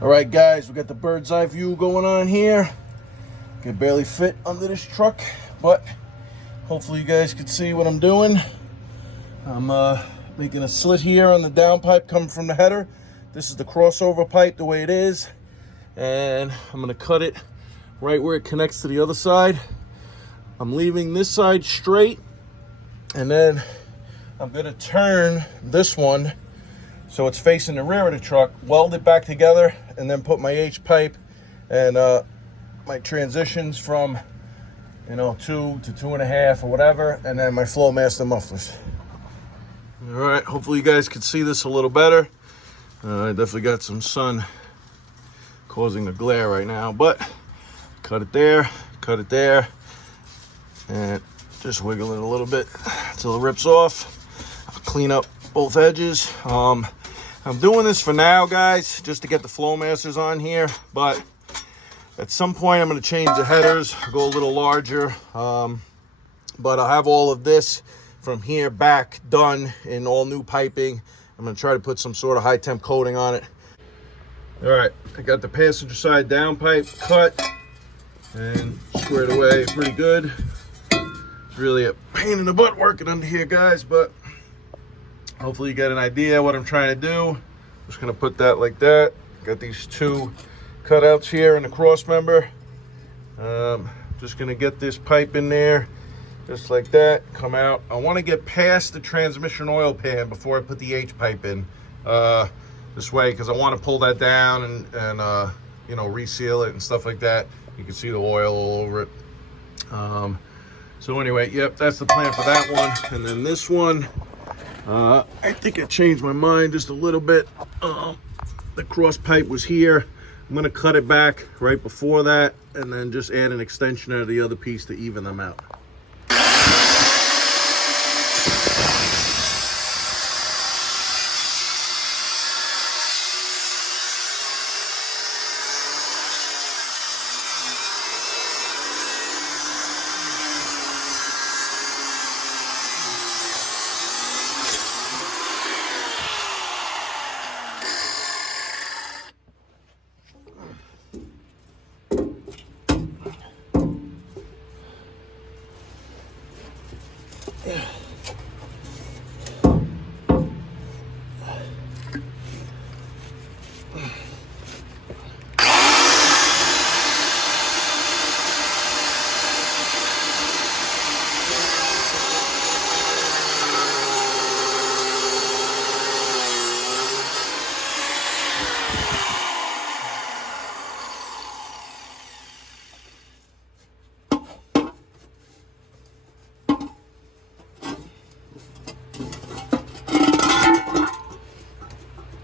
All right, guys, we got the bird's eye view going on here. Can barely fit under this truck, but hopefully you guys can see what I'm doing. I'm making a slit here on the downpipe coming from the header. This is the crossover pipe the way it is, and I'm gonna cut it right where it connects to the other side. I'm leaving this side straight, and then I'm gonna turn this one so it's facing the rear of the truck, weld it back together, and then put my H pipe and my transitions from 2 to 2.5 or whatever, and then my Flowmaster mufflers. All right, hopefully you guys can see this a little better. I definitely got some sun causing the glare right now, but cut it there, and just wiggle it a little bit until it rips off. I'll clean up both edges. I'm doing this for now, guys, just to get the Flowmasters on here, but at some point I'm going to change the headers, go a little larger, but I'll have all of this from here back done in all new piping. I'm going to try to put some sort of high temp coating on it. All right, I got the passenger side downpipe cut and squared away pretty good. It's really a pain in the butt working under here, guys, but hopefully you get an idea what I'm trying to do. I'm just going to put that like that. Got these two cutouts here in the cross member. Just going to get this pipe in there just like that, come out. I want to get past the transmission oil pan before I put the H pipe in this way, because I want to pull that down and reseal it and stuff like that. You can see the oil all over it. So anyway, yep, that's the plan for that one. And then this one, I think I changed my mind just a little bit. The cross pipe was here. I'm going to cut it back right before that and then just add an extension out of the other piece to even them out.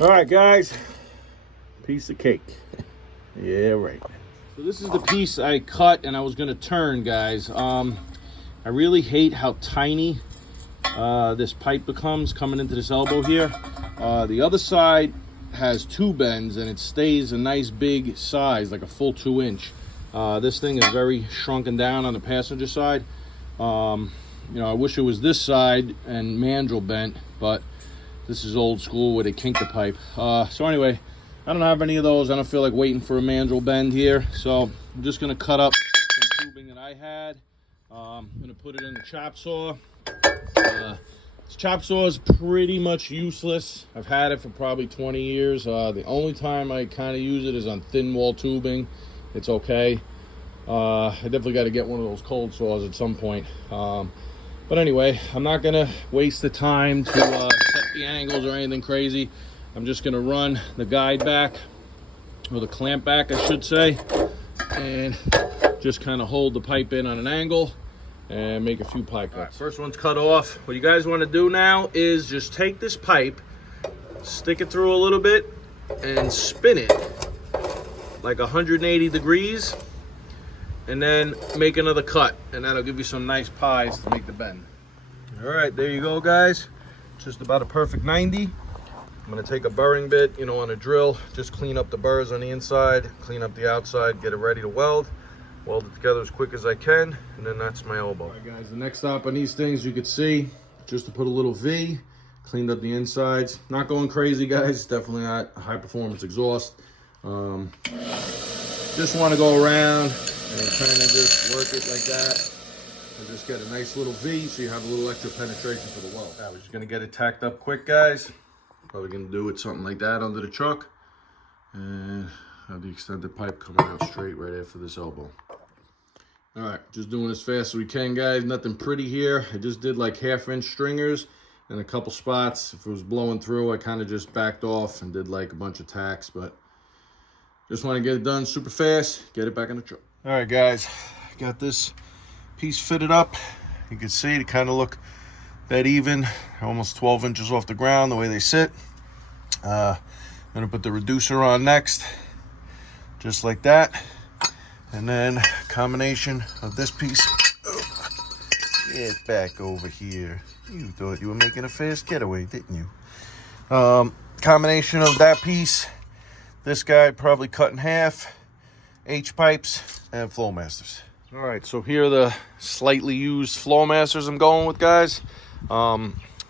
All right, guys, piece of cake. Yeah, right. So this is the piece I cut and I was gonna turn, guys. I really hate how tiny this pipe becomes coming into this elbow here. The other side has 2 bends and it stays a nice big size, like a full 2-inch. This thing is very shrunken down on the passenger side. I wish it was this side and mandrel bent, but this is old school where they kink the pipe. So anyway, I don't have any of those. I don't feel like waiting for a mandrel bend here. So I'm just gonna cut up some tubing that I had. I'm gonna put it in the chop saw. This chop saw is pretty much useless. I've had it for probably 20 years. The only time I kind of use it is on thin wall tubing. It's okay. I definitely got to get one of those cold saws at some point. But anyway, I'm not going to waste the time to set the angles or anything crazy. I'm just going to run the guide back, or the clamp back, I should say, and just kind of hold the pipe in on an angle and make a few pipe cuts. All right, first one's cut off. What you guys want to do now is just take this pipe, stick it through a little bit, and spin it like 180 degrees. And then make another cut, and that'll give you some nice pies to make the bend. All right, there you go, guys. Just about a perfect 90. I'm gonna take a burring bit, on a drill, just clean up the burrs on the inside, clean up the outside, get it ready to weld it together as quick as I can, and then that's my elbow. All right, guys, the next stop on these things, you could see, just to put a little V, cleaned up the insides. Not going crazy, guys. Definitely not a high performance exhaust. Just want to go around and kind of just work it like that. And just get a nice little V so you have a little extra penetration for the weld. Now we're just going to get it tacked up quick, guys. Probably going to do it something like that under the truck. And have the extended pipe coming out straight right after this elbow. All right, just doing as fast as we can, guys. Nothing pretty here. I just did like 1/2-inch stringers in a couple spots. If it was blowing through, I kind of just backed off and did like a bunch of tacks, but just want to get it done super fast, get it back in the truck. All right, guys, got this piece fitted up. You can see they kind of look that even, almost 12 inches off the ground the way they sit. I'm gonna put the reducer on next, just like that. And then combination of this piece. Oh, get back over here. You thought you were making a fast getaway, didn't you? Combination of that piece, this guy probably cut in half, H-pipes, and Flowmasters. All right, so here are the slightly used Flowmasters I'm going with, guys.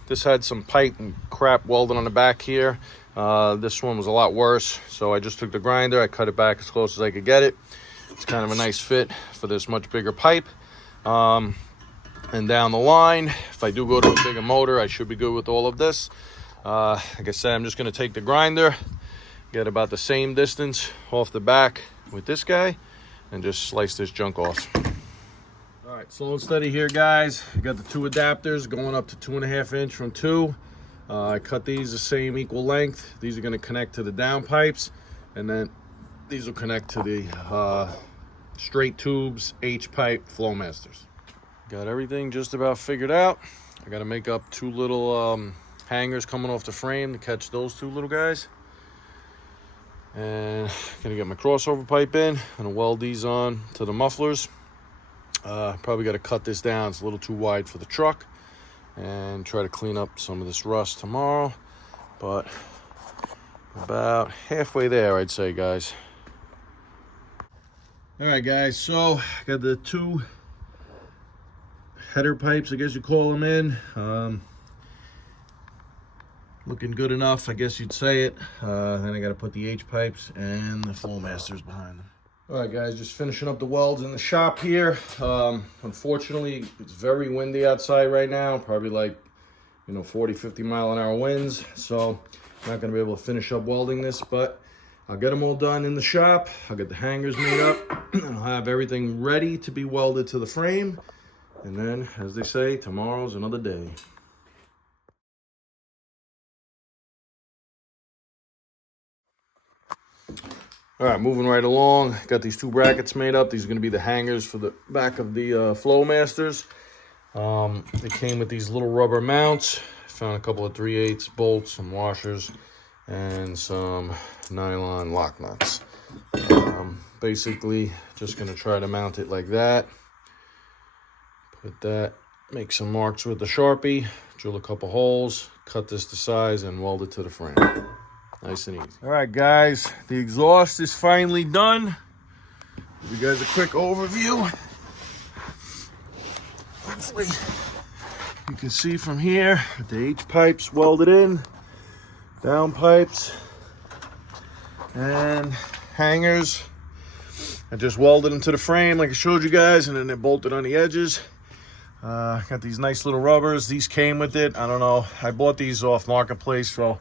This had some pipe and crap welded on the back here. This one was a lot worse, so I just took the grinder, I cut it back as close as I could get it. It's kind of a nice fit for this much bigger pipe. And down the line, if I do go to a bigger motor, I should be good with all of this. Like I said, I'm just going to take the grinder, get about the same distance off the back with this guy, and just slice this junk off. All right, slow and steady here, guys. I got the 2 adapters going up to 2.5 inch from 2. I cut these the same equal length. These are going to connect to the down pipes, and then these will connect to the straight tubes, H-pipe Flowmasters. Got everything just about figured out. I got to make up 2 little hangers coming off the frame to catch those 2 little guys. And gonna get my crossover pipe in and weld these on to the mufflers. Probably got to cut this down. It's a little too wide for the truck, and try to clean up some of this rust tomorrow. But about halfway there, I'd say, guys. All right, guys, so I got the 2 header pipes, I guess you call them, in. Looking good enough, I guess you'd say it. Then I got to put the H-pipes and the Flowmasters behind them. All right, guys, just finishing up the welds in the shop here. Unfortunately, it's very windy outside right now, probably like, 40, 50 mile an hour winds. So I'm not going to be able to finish up welding this, but I'll get them all done in the shop. I'll get the hangers made up, and I'll have everything ready to be welded to the frame. And then, as they say, tomorrow's another day. All right, moving right along. Got these 2 brackets made up. These are going to be the hangers for the back of the Flowmasters. They came with these little rubber mounts. Found a couple of 3/8 bolts, some washers, and some nylon lock nuts. Basically, just going to try to mount it like that. Put that, make some marks with the Sharpie, drill a couple holes, cut this to size, and weld it to the frame. Nice and easy. All right, guys, the exhaust is finally done. Give you guys a quick overview. Hopefully you can see from here, the H-pipes welded in, down pipes, and hangers. I just welded them to the frame like I showed you guys, and then they're bolted on the edges. Got these nice little rubbers. These came with it. I don't know. I bought these off Marketplace, so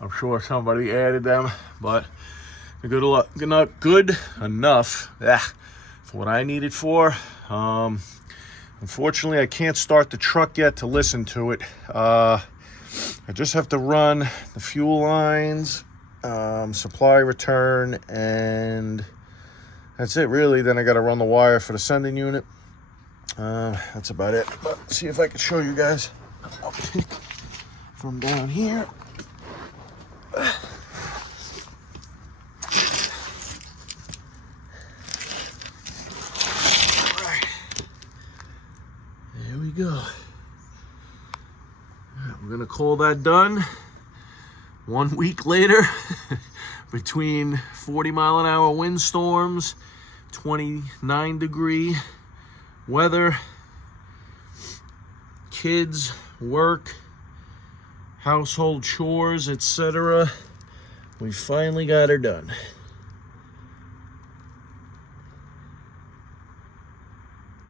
I'm sure somebody added them, but they're not good enough for what I need it for. Unfortunately, I can't start the truck yet to listen to it. I just have to run the fuel lines, supply return, and that's it really. Then I got to run the wire for the sending unit. That's about it. But see if I can show you guys. I'll pick from down here. There we go. We're gonna call that done. 1 week later, between 40-mile-an-hour windstorms, 29-degree weather, kids, work, household chores, etc. We finally got her done.